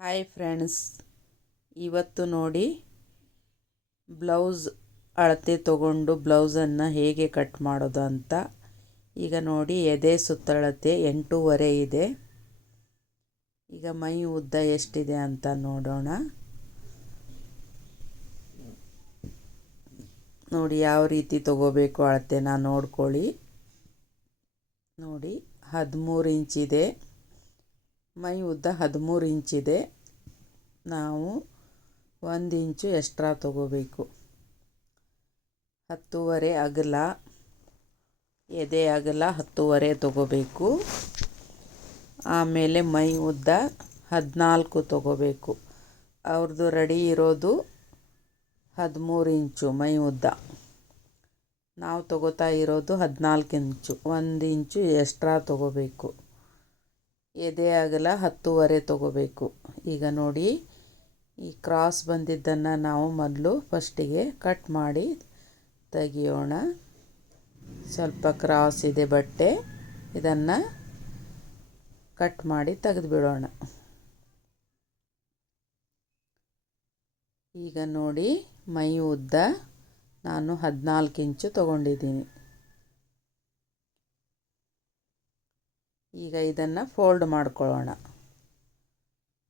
Hi friends, ಇವತ್ತು ನೋಡಿ blouse ಅಳತೆ ತಗೊಂಡು ಬ್ಲೌಸನ್ನು ಹೇಗೆ ಕಟ್ ಮಾಡೋದು ಅಂತ. ಈಗ ನೋಡಿ, ಎದೆ ಸುತ್ತಳತೆ 8.5 ಇದೆ. ಈಗ ಮೈ ಉದ್ದ ಎಷ್ಟಿದೆ ಅಂತ ನೋಡೋಣ. ನೋಡಿ ಯಾವ ರೀತಿ ತಗೋಬೇಕು ಅಳತೆನ ನೋಡ್ಕೊಳ್ಳಿ. ನೋಡಿ 13 ಇಂಚಿದೆ, ಮೈ ಉದ್ದ 13 ಇಂಚಿದೆ. ನಾವು 1 ಇಂಚು ಎಕ್ಸ್ಟ್ರಾ ತಗೋಬೇಕು. 10.5 ಅಗಲ, ಎದೆ ಅಗಲ 10.5 ತಗೋಬೇಕು. ಆಮೇಲೆ ಮೈ ಉದ್ದ 14 ತಗೋಬೇಕು. ಅವ್ರದ್ದು ರೆಡಿ ಇರೋದು 13 ಇಂಚು ಮೈ ಉದ್ದ, ನಾವು ತಗೋತಾ ಇರೋದು 14 ಇಂಚು. 1 ಇಂಚು ಎಕ್ಸ್ಟ್ರಾ ತಗೋಬೇಕು. ಎದೆ ಅಗಲ 10.5 ತಗೋಬೇಕು. ಈಗ ನೋಡಿ, ಈ ಕ್ರಾಸ್ ಬಂದಿದ್ದನ್ನು ನಾವು ಮೊದಲು ಫಸ್ಟಿಗೆ ಕಟ್ ಮಾಡಿ ತೆಗಿಯೋಣ. ಸ್ವಲ್ಪ ಕ್ರಾಸ್ ಇದೆ ಬಟ್ಟೆ, ಇದನ್ನು ಕಟ್ ಮಾಡಿ ತೆಗೆದುಬಿಡೋಣ. ಈಗ ನೋಡಿ, ಮೈ ಉದ್ದ ನಾನು 14 ಇಂಚು ತಗೊಂಡಿದ್ದೀನಿ. ಈಗ ಇದನ್ನು ಫೋಲ್ಡ್ ಮಾಡ್ಕೊಳ್ಳೋಣ.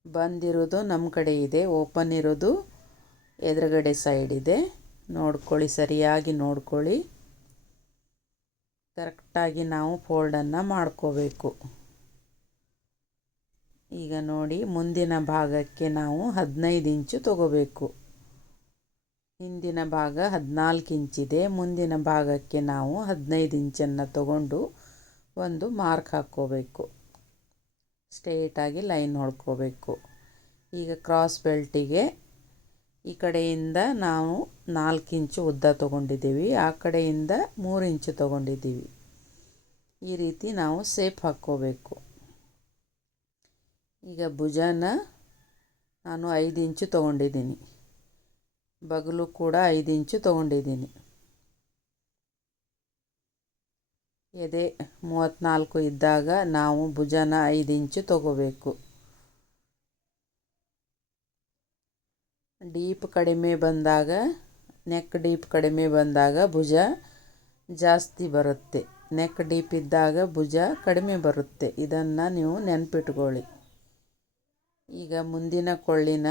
ಬಂದಿರೋದು ನಮ್ಮ ಕಡೆ ಇದೆ, ಓಪನ್ ಇರೋದು ಎದುರುಗಡೆ ಸೈಡ್ ಇದೆ. ನೋಡ್ಕೊಳ್ಳಿ, ಸರಿಯಾಗಿ ನೋಡ್ಕೊಳ್ಳಿ. ಕರೆಕ್ಟಾಗಿ ನಾವು ಫೋಲ್ಡನ್ನು ಮಾಡ್ಕೋಬೇಕು. ಈಗ ನೋಡಿ, ಮುಂದಿನ ಭಾಗಕ್ಕೆ ನಾವು 15 ಇಂಚು ತಗೋಬೇಕು. ಹಿಂದಿನ ಭಾಗ 14 ಇಂಚಿದೆ, ಮುಂದಿನ ಭಾಗಕ್ಕೆ ನಾವು 15 ಇಂಚನ್ನು ತಗೊಂಡು ಒಂದು ಮಾರ್ಕ್ ಹಾಕ್ಕೋಬೇಕು. ಸ್ಟ್ರೇಟಾಗಿ ಲೈನ್ ಹೊಡ್ಕೋಬೇಕು. ಈಗ ಕ್ರಾಸ್ ಬೆಲ್ಟಿಗೆ ಈ ಕಡೆಯಿಂದ ನಾವು 4 ಇಂಚು ಉದ್ದ ತೊಗೊಂಡಿದ್ದೀವಿ, ಆ ಕಡೆಯಿಂದ 3 ಇಂಚು ತೊಗೊಂಡಿದ್ದೀವಿ. ಈ ರೀತಿ ನಾವು ಸೇಪ್ ಹಾಕ್ಕೋಬೇಕು. ಈಗ ಭುಜನ ನಾನು 5 ಇಂಚು ತೊಗೊಂಡಿದ್ದೀನಿ, ಬಗಲು ಕೂಡ 5 ಇಂಚು ತೊಗೊಂಡಿದ್ದೀನಿ. ಎದೆ 34 ಇದ್ದಾಗ ನಾವು ಭುಜನ 5 ಇಂಚು ತಗೋಬೇಕು. ಡೀಪ್ ಕಡಿಮೆ ಬಂದಾಗ, ನೆಕ್ ಡೀಪ್ ಕಡಿಮೆ ಬಂದಾಗ ಭುಜ ಜಾಸ್ತಿ ಬರುತ್ತೆ, ನೆಕ್ ಡೀಪ್ ಇದ್ದಾಗ ಭುಜ ಕಡಿಮೆ ಬರುತ್ತೆ. ಇದನ್ನು ನೀವು ನೆನಪಿಟ್ಕೊಳ್ಳಿ. ಈಗ ಮುಂದಿನ ಕೊಳ್ಳಿನ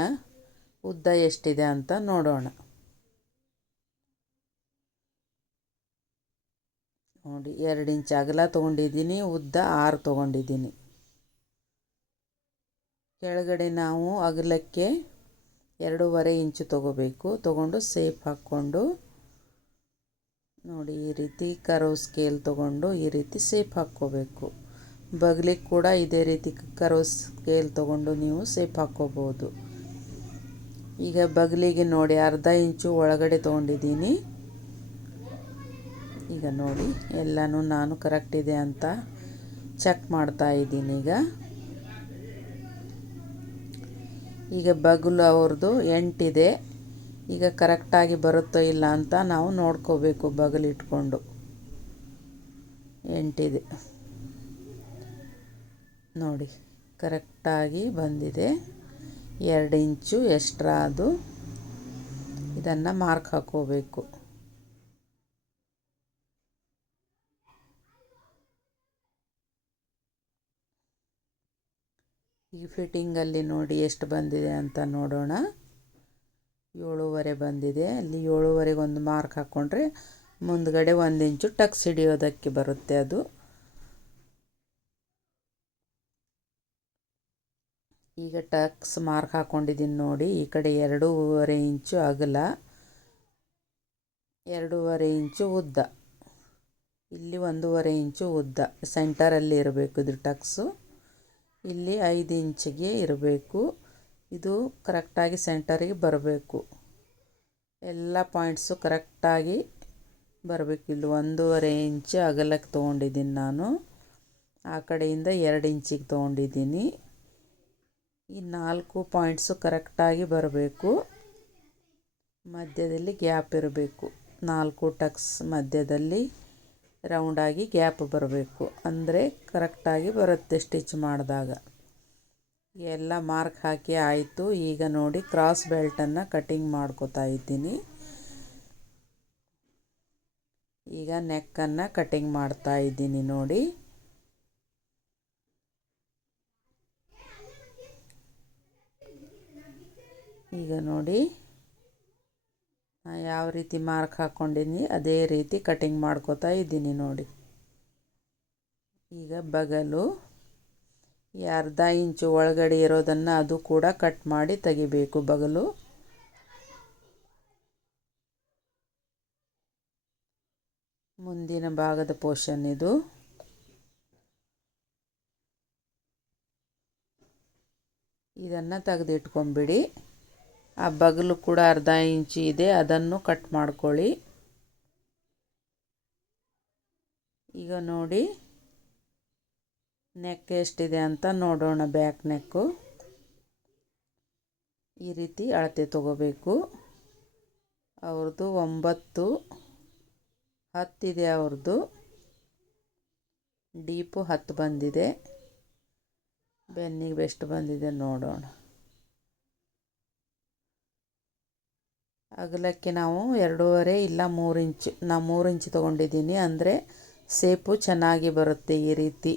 ಉದ್ದ ಎಷ್ಟಿದೆ ಅಂತ ನೋಡೋಣ. ನೋಡಿ, 2 ಇಂಚ್ ಅಗಲ ತೊಗೊಂಡಿದ್ದೀನಿ, ಉದ್ದ 6 ತೊಗೊಂಡಿದ್ದೀನಿ. ಕೆಳಗಡೆ ನಾವು ಅಗಲಕ್ಕೆ 2.5 ಇಂಚು ತೊಗೋಬೇಕು. ತೊಗೊಂಡು ಸೇಪ್ ಹಾಕ್ಕೊಂಡು ನೋಡಿ, ಈ ರೀತಿ ಕರ್ವ್ ಸ್ಕೇಲ್ ತೊಗೊಂಡು ಈ ರೀತಿ ಸೇಪ್ ಹಾಕ್ಕೋಬೇಕು. ಬಗಲಿಗೆ ಕೂಡ ಇದೇ ರೀತಿ ಕರ್ವ್ ಸ್ಕೇಲ್ ತೊಗೊಂಡು ನೀವು ಸೇಪ್ ಹಾಕ್ಕೋಬೋದು. ಈಗ ಬಗಲಿಗೆ ನೋಡಿ, ಅರ್ಧ ಇಂಚು ಒಳಗಡೆ ತೊಗೊಂಡಿದ್ದೀನಿ. ಈಗ ನೋಡಿ, ಎಲ್ಲನೂ ನಾನು ಕರೆಕ್ಟ್ ಇದೆ ಅಂತ ಚೆಕ್ ಮಾಡ್ತಾ ಇದ್ದೀನಿ. ಈಗ ಬಗಲು ಅವ್ರದ್ದು 8 ಇದೆ. ಈಗ ಕರೆಕ್ಟಾಗಿ ಬರುತ್ತೋ ಇಲ್ಲ ಅಂತ ನಾವು ನೋಡ್ಕೋಬೇಕು. ಬಗಲು ಇಟ್ಕೊಂಡು 8 ಇದೆ ನೋಡಿ, ಕರೆಕ್ಟಾಗಿ ಬಂದಿದೆ. 2 ಇಂಚು ಎಕ್ಸ್ಟ್ರಾ ಅದು, ಇದನ್ನು ಮಾರ್ಕ್ ಹಾಕ್ಕೋಬೇಕು. ಈ ಫಿಟ್ಟಿಂಗಲ್ಲಿ ನೋಡಿ ಎಷ್ಟು ಬಂದಿದೆ ಅಂತ ನೋಡೋಣ. 7.5 ಬಂದಿದೆ. ಅಲ್ಲಿ 7.5ಗೆ ಒಂದು ಮಾರ್ಕ್ ಹಾಕ್ಕೊಂಡ್ರೆ ಮುಂದ್ಗಡೆ 1 ಇಂಚು ಟಕ್ಸ್ ಹಿಡಿಯೋದಕ್ಕೆ ಬರುತ್ತೆ. ಅದು ಈಗ ಟಕ್ಸ್ ಮಾರ್ಕ್ ಹಾಕ್ಕೊಂಡಿದ್ದೀನಿ ನೋಡಿ. ಈ ಕಡೆ 2.5 ಇಂಚು ಅಗಲ, 2.5 ಇಂಚು ಉದ್ದ, ಇಲ್ಲಿ 1.5 ಇಂಚು ಉದ್ದ ಸೆಂಟರಲ್ಲಿ ಇರಬೇಕು. ಇದು ಟಕ್ಸು ಇಲ್ಲಿ 5 ಇಂಚಿಗೆ ಇರಬೇಕು. ಇದು ಕರೆಕ್ಟಾಗಿ ಸೆಂಟರಿಗೆ ಬರಬೇಕು. ಎಲ್ಲ ಪಾಯಿಂಟ್ಸು ಕರೆಕ್ಟಾಗಿ ಬರಬೇಕು. ಇಲ್ಲಿ 1.5 ಇಂಚು ಅಗಲಕ್ಕೆ ತೊಗೊಂಡಿದ್ದೀನಿ ನಾನು, ಆ ಕಡೆಯಿಂದ 2 ಇಂಚಿಗೆ ತೊಗೊಂಡಿದ್ದೀನಿ. ಈ 4 ಪಾಯಿಂಟ್ಸು ಕರೆಕ್ಟಾಗಿ ಬರಬೇಕು. ಮಧ್ಯದಲ್ಲಿ ಗ್ಯಾಪ್ ಇರಬೇಕು. 4 ಟಕ್ಸ್ ಮಧ್ಯದಲ್ಲಿ ರೌಂಡಾಗಿ ಗ್ಯಾಪ್ ಬರಬೇಕು, ಅಂದರೆ ಕರೆಕ್ಟಾಗಿ ಬರುತ್ತೆ ಸ್ಟಿಚ್ ಮಾಡಿದಾಗ. ಎಲ್ಲ ಮಾರ್ಕ್ ಹಾಕಿ ಆಯಿತು. ಈಗ ನೋಡಿ ಕ್ರಾಸ್ ಬೆಲ್ಟನ್ನು ಕಟಿಂಗ್ ಮಾಡ್ಕೋತಾ ಇದ್ದೀನಿ. ಈಗ ನೆಕ್ಕನ್ನು ಕಟಿಂಗ್ ಮಾಡ್ತಾ ಇದ್ದೀನಿ ನೋಡಿ. ಈಗ ನೋಡಿ ಯಾವ ರೀತಿ ಮಾರ್ಕ್ ಹಾಕ್ಕೊಂಡಿನಿ ಅದೇ ರೀತಿ ಕಟಿಂಗ್ ಮಾಡ್ಕೋತಾ ಇದ್ದೀನಿ ನೋಡಿ. ಈಗ ಬಗಲು ಈ ಅರ್ಧ ಇಂಚು ಒಳಗಡೆ ಇರೋದನ್ನು ಅದು ಕೂಡ ಕಟ್ ಮಾಡಿ ತೆಗಿಬೇಕು. ಬಗಲು ಮುಂದಿನ ಭಾಗದ ಪೋರ್ಷನ್ ಇದು. ಇದನ್ನು ತೆಗೆದಿಟ್ಕೊಂಬಿಡಿ. ಆ ಬಗಲು ಕೂಡ ಅರ್ಧ ಇಂಚು ಇದೆ, ಅದನ್ನು ಕಟ್ ಮಾಡ್ಕೊಳ್ಳಿ. ಈಗ ನೋಡಿ ನೆಕ್ ಎಷ್ಟಿದೆ ಅಂತ ನೋಡೋಣ. ಬ್ಯಾಕ್ ನೆಕ್ಕು ಈ ರೀತಿ ಅಳತೆ ತಗೋಬೇಕು. ಅವ್ರದ್ದು 9, 10 ಇದೆ. ಅವ್ರದ್ದು ಡೀಪು 10 ಬಂದಿದೆ. ಬೆನ್ನಿಗೆ ಎಷ್ಟು ಬಂದಿದೆ ನೋಡೋಣ. ಅಗಲಕ್ಕೆ ನಾವು 2.5 ಇಲ್ಲ 3 ಇಂಚು, ನಾನು 3 ಇಂಚು ತೊಗೊಂಡಿದ್ದೀನಿ. ಅಂದರೆ ಸೇಪು ಚೆನ್ನಾಗಿ ಬರುತ್ತೆ ಈ ರೀತಿ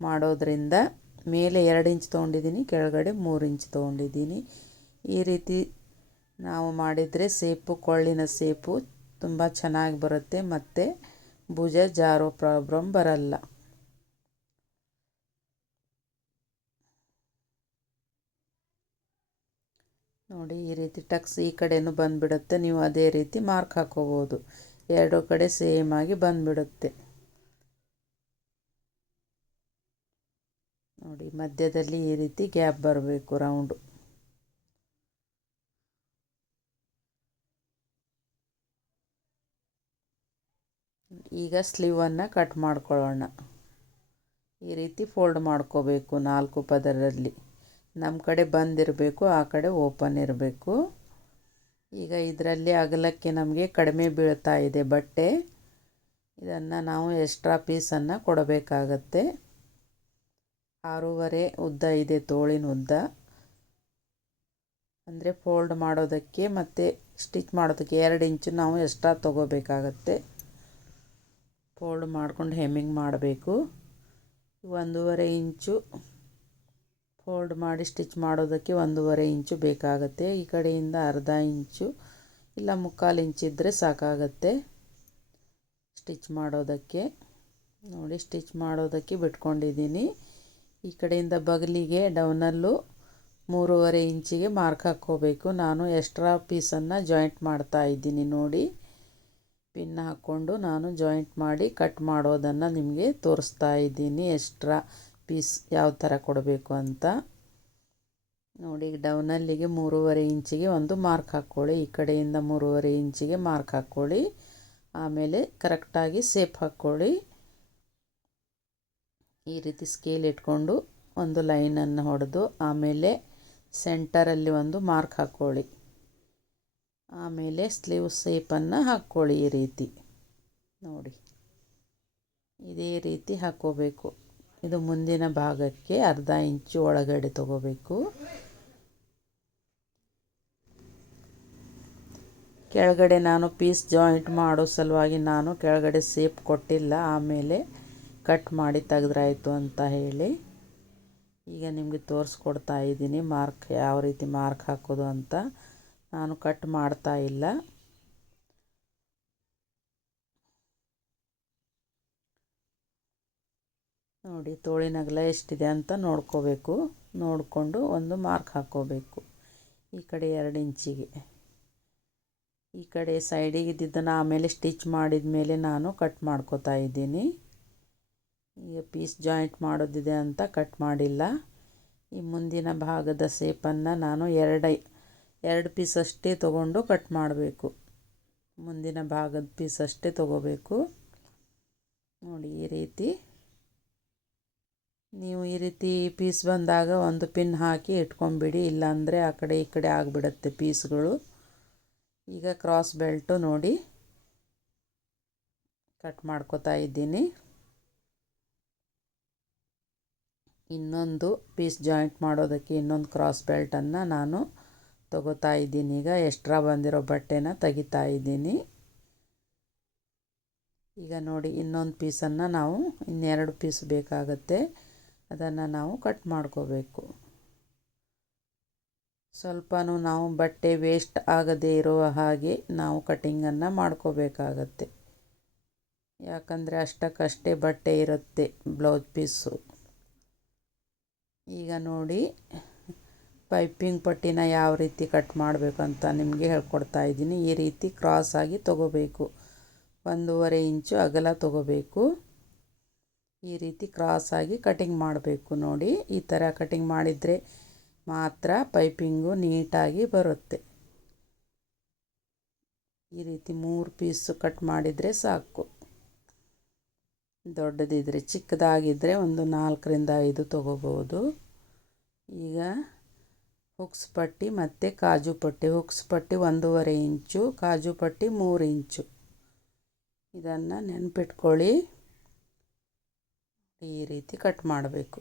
ಮಾಡೋದ್ರಿಂದ. ಮೇಲೆ 2 ಇಂಚು ತೊಗೊಂಡಿದ್ದೀನಿ, ಕೆಳಗಡೆ 3 ಇಂಚು ತೊಗೊಂಡಿದ್ದೀನಿ. ಈ ರೀತಿ ನಾವು ಮಾಡಿದರೆ ಸೇಪು, ಕೊಳ್ಳಿನ ಸೇಪು ತುಂಬ ಚೆನ್ನಾಗಿ ಬರುತ್ತೆ ಮತ್ತು ಭುಜ ಜಾರೋ ಪ್ರಾಬ್ಲಮ್ ಬರಲ್ಲ. ನೋಡಿ ಈ ರೀತಿ ಟಕ್ಸ್ ಈ ಕಡೆನೂ ಬಂದುಬಿಡುತ್ತೆ. ನೀವು ಅದೇ ರೀತಿ ಮಾರ್ಕ್ ಹಾಕೋಬೋದು. 2 ಕಡೆ ಸೇಮ್ ಆಗಿ ಬಂದುಬಿಡುತ್ತೆ ನೋಡಿ. ಮಧ್ಯದಲ್ಲಿ ಈ ರೀತಿ ಗ್ಯಾಪ್ ಬರಬೇಕು ರೌಂಡು. ಈಗ ಸ್ಲೀವನ್ನು ಕಟ್ ಮಾಡ್ಕೊಳ್ಳೋಣ. ಈ ರೀತಿ ಫೋಲ್ಡ್ ಮಾಡ್ಕೋಬೇಕು 4 ಪದರಲ್ಲಿ. ನಮ್ಮ ಕಡೆ ಬಂದಿರಬೇಕು, ಆ ಕಡೆ ಓಪನ್ ಇರಬೇಕು. ಈಗ ಇದರಲ್ಲಿ ಅಗಲಕ್ಕೆ ನಮಗೆ ಕಡಿಮೆ ಬೀಳ್ತಾ ಇದೆ ಬಟ್ಟೆ. ಇದನ್ನು ನಾವು ಎಕ್ಸ್ಟ್ರಾ ಪೀಸನ್ನು ಕೊಡಬೇಕಾಗತ್ತೆ. 6.5 ಉದ್ದ ಇದೆ ತೋಳಿನ ಉದ್ದ. ಅಂದರೆ ಫೋಲ್ಡ್ ಮಾಡೋದಕ್ಕೆ ಮತ್ತು ಸ್ಟಿಚ್ ಮಾಡೋದಕ್ಕೆ 2 ಇಂಚು ನಾವು ಎಕ್ಸ್ಟ್ರಾ ತೊಗೋಬೇಕಾಗತ್ತೆ. ಫೋಲ್ಡ್ ಮಾಡ್ಕೊಂಡು ಹೆಮ್ಮಿಂಗ್ ಮಾಡಬೇಕು. 1.5 ಇಂಚು ಫೋಲ್ಡ್ ಮಾಡಿ ಸ್ಟಿಚ್ ಮಾಡೋದಕ್ಕೆ 1.5 ಇಂಚು ಬೇಕಾಗತ್ತೆ. ಈ ಕಡೆಯಿಂದ ಅರ್ಧ ಇಂಚು ಇಲ್ಲ 3/4 ಇಂಚು ಇದ್ದರೆ ಸಾಕಾಗತ್ತೆ ಸ್ಟಿಚ್ ಮಾಡೋದಕ್ಕೆ. ನೋಡಿ ಸ್ಟಿಚ್ ಮಾಡೋದಕ್ಕೆ ಬಿಟ್ಕೊಂಡಿದ್ದೀನಿ. ಈ ಕಡೆಯಿಂದ ಬಗಲಿಗೆ ಡೌನಲ್ಲೂ 3.5 ಇಂಚಿಗೆ ಮಾರ್ಕ್ ಹಾಕ್ಕೋಬೇಕು. ನಾನು ಎಕ್ಸ್ಟ್ರಾ ಪೀಸನ್ನು ಜಾಯಿಂಟ್ ಮಾಡ್ತಾ ಇದ್ದೀನಿ ನೋಡಿ. ಪಿನ್ ಹಾಕ್ಕೊಂಡು ನಾನು ಜಾಯಿಂಟ್ ಮಾಡಿ ಕಟ್ ಮಾಡೋದನ್ನು ನಿಮಗೆ ತೋರಿಸ್ತಾ ಇದ್ದೀನಿ. ಎಕ್ಸ್ಟ್ರಾ ಪೀಸ್ ಯಾವ ಥರ ಕೊಡಬೇಕು ಅಂತ ನೋಡಿ. ಡೌನಲ್ಲಿಗೆ 3.5 ಇಂಚಿಗೆ ಒಂದು ಮಾರ್ಕ್ ಹಾಕ್ಕೊಳ್ಳಿ. ಈ ಕಡೆಯಿಂದ 3.5 ಇಂಚಿಗೆ ಮಾರ್ಕ್ ಹಾಕ್ಕೊಳ್ಳಿ. ಆಮೇಲೆ ಕರೆಕ್ಟಾಗಿ ಸೇಪ್ ಹಾಕ್ಕೊಳ್ಳಿ. ಈ ರೀತಿ ಸ್ಕೇಲ್ ಇಟ್ಕೊಂಡು ಒಂದು ಲೈನನ್ನು ಹೊಡೆದು ಆಮೇಲೆ ಸೆಂಟರಲ್ಲಿ ಒಂದು ಮಾರ್ಕ್ ಹಾಕ್ಕೊಳ್ಳಿ. ಆಮೇಲೆ ಸ್ಲೀವ್ ಸೇಪನ್ನು ಹಾಕ್ಕೊಳ್ಳಿ ಈ ರೀತಿ ನೋಡಿ. ಇದೇ ರೀತಿ ಹಾಕ್ಕೋಬೇಕು. ಇದು ಮುಂದಿನ ಭಾಗಕ್ಕೆ ಅರ್ಧ ಇಂಚು ಒಳಗಡೆ ತಗೋಬೇಕು. ಕೆಳಗಡೆ ನಾನು ಪೀಸ್ ಜಾಯಿಂಟ್ ಮಾಡೋ ಸಲುವಾಗಿ ನಾನು ಕೆಳಗಡೆ ಸೇಪ್ ಕೊಟ್ಟಿಲ್ಲ. ಆಮೇಲೆ ಕಟ್ ಮಾಡಿ ತೆಗೆದ್ರಾಯ್ತು ಅಂತ ಹೇಳಿ ಈಗ ನಿಮಗೆ ತೋರಿಸ್ಕೊಡ್ತಾ ಇದ್ದೀನಿ ಮಾರ್ಕ್ ಯಾವ ರೀತಿ ಮಾರ್ಕ್ ಹಾಕೋದು ಅಂತ. ನಾನು ಕಟ್ ಮಾಡ್ತಾ ಇಲ್ಲ. ನೋಡಿ ತೋಳಿನ ಅಗಲ ಎಷ್ಟಿದೆ ಅಂತ ನೋಡ್ಕೋಬೇಕು. ನೋಡಿಕೊಂಡು ಒಂದು ಮಾರ್ಕ್ ಹಾಕ್ಕೋಬೇಕು. ಈ ಕಡೆ 2 ಇಂಚಿಗೆ, ಈ ಕಡೆ ಸೈಡಿಗೆ ಇದ್ದಿದ್ದನ್ನು ಆಮೇಲೆ ಸ್ಟಿಚ್ ಮಾಡಿದ ಮೇಲೆ ನಾನು ಕಟ್ ಮಾಡ್ಕೋತಾ ಇದ್ದೀನಿ. ಈಗ ಪೀಸ್ ಜಾಯಿಂಟ್ ಮಾಡೋದಿದೆ ಅಂತ ಕಟ್ ಮಾಡಿಲ್ಲ. ಈ ಮುಂದಿನ ಭಾಗದ ಸೇಪನ್ನು ನಾನು 2 ಪೀಸ್ ಅಷ್ಟೇ ತೊಗೊಂಡು ಕಟ್ ಮಾಡಬೇಕು. ಮುಂದಿನ ಭಾಗದ ಪೀಸ್ ಅಷ್ಟೇ ತೊಗೋಬೇಕು ನೋಡಿ. ಈ ರೀತಿ ನೀವು ಈ ರೀತಿ ಪೀಸ್ ಬಂದಾಗ ಒಂದು ಪಿನ್ ಹಾಕಿ ಇಟ್ಕೊಂಬಿಡಿ. ಇಲ್ಲಾಂದರೆ ಆ ಕಡೆ ಈ ಕಡೆ ಆಗಿಬಿಡುತ್ತೆ ಪೀಸ್ಗಳು. ಈಗ ಕ್ರಾಸ್ ಬೆಲ್ಟು ನೋಡಿ ಕಟ್ ಮಾಡ್ಕೋತಾ ಇದ್ದೀನಿ. ಇನ್ನೊಂದು ಪೀಸ್ ಜಾಯಿಂಟ್ ಮಾಡೋದಕ್ಕೆ ಇನ್ನೊಂದು ಕ್ರಾಸ್ ಬೆಲ್ಟನ್ನು ನಾನು ತಗೋತಾ ಇದ್ದೀನಿ. ಈಗ ಎಕ್ಸ್ಟ್ರಾ ಬಂದಿರೋ ಬಟ್ಟೆನ ತೆಗಿತಾ ಇದ್ದೀನಿ. ಈಗ ನೋಡಿ, ಇನ್ನೊಂದು ಪೀಸನ್ನು ನಾವು ಇನ್ನೆರಡು ಪೀಸ್ ಬೇಕಾಗುತ್ತೆ, ಅದನ್ನು ನಾವು ಕಟ್ ಮಾಡ್ಕೋಬೇಕು. ಸ್ವಲ್ಪನೂ ನಾವು ಬಟ್ಟೆ ವೇಸ್ಟ್ ಆಗದೇ ಇರುವ ಹಾಗೆ ನಾವು ಕಟಿಂಗನ್ನು ಮಾಡ್ಕೋಬೇಕಾಗತ್ತೆ. ಯಾಕಂದರೆ ಅಷ್ಟಕ್ಕಷ್ಟೇ ಬಟ್ಟೆ ಇರುತ್ತೆ ಬ್ಲೌಸ್ ಪೀಸು. ಈಗ ನೋಡಿ, ಪೈಪಿಂಗ್ ಪಟ್ಟಿನ ಯಾವ ರೀತಿ ಕಟ್ ಮಾಡಬೇಕು ಅಂತ ನಿಮಗೆ ಹೇಳ್ಕೊಡ್ತಾ ಇದ್ದೀನಿ. ಈ ರೀತಿ ಕ್ರಾಸ್ ಆಗಿ ತೊಗೋಬೇಕು. 1.5 ಇಂಚು ಅಗಲ ತೊಗೋಬೇಕು. ಈ ರೀತಿ ಕ್ರಾಸ್ ಆಗಿ ಕಟಿಂಗ್ ಮಾಡಬೇಕು. ನೋಡಿ, ಈ ಥರ ಕಟಿಂಗ್ ಮಾಡಿದರೆ ಮಾತ್ರ ಪೈಪಿಂಗು ನೀಟಾಗಿ ಬರುತ್ತೆ. ಈ ರೀತಿ 3 ಪೀಸು ಕಟ್ ಮಾಡಿದರೆ ಸಾಕು. ದೊಡ್ಡದಿದ್ದರೆ, ಚಿಕ್ಕದಾಗಿದ್ದರೆ ಒಂದು 4ರಿಂದ 5 ತೊಗೋಬೋದು. ಈಗ ಹುಕ್ಸ್ ಪಟ್ಟಿ ಮತ್ತು ಕಾಜು ಪಟ್ಟಿ. ಹುಕ್ಸ್ ಪಟ್ಟಿ 1.5 ಇಂಚು, ಕಾಜು ಪಟ್ಟಿ 3 ಇಂಚು. ಇದನ್ನು ನೆನಪಿಟ್ಕೊಳ್ಳಿ. ಈ ರೀತಿ ಕಟ್ ಮಾಡಬೇಕು.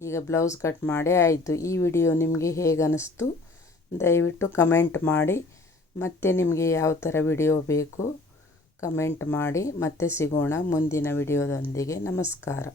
ಈಗ ಬ್ಲೌಸ್ ಕಟ್ ಮಾಡೇ ಆಯಿತು. ಈ ವಿಡಿಯೋ ನಿಮಗೆ ಹೇಗೆ ಅನ್ನಿಸ್ತು ದಯವಿಟ್ಟು ಕಮೆಂಟ್ ಮಾಡಿ. ಮತ್ತು ನಿಮಗೆ ಯಾವ ಥರ ವಿಡಿಯೋ ಬೇಕು ಕಮೆಂಟ್ ಮಾಡಿ. ಮತ್ತೆ ಸಿಗೋಣ ಮುಂದಿನ ವಿಡಿಯೋದೊಂದಿಗೆ. ನಮಸ್ಕಾರ.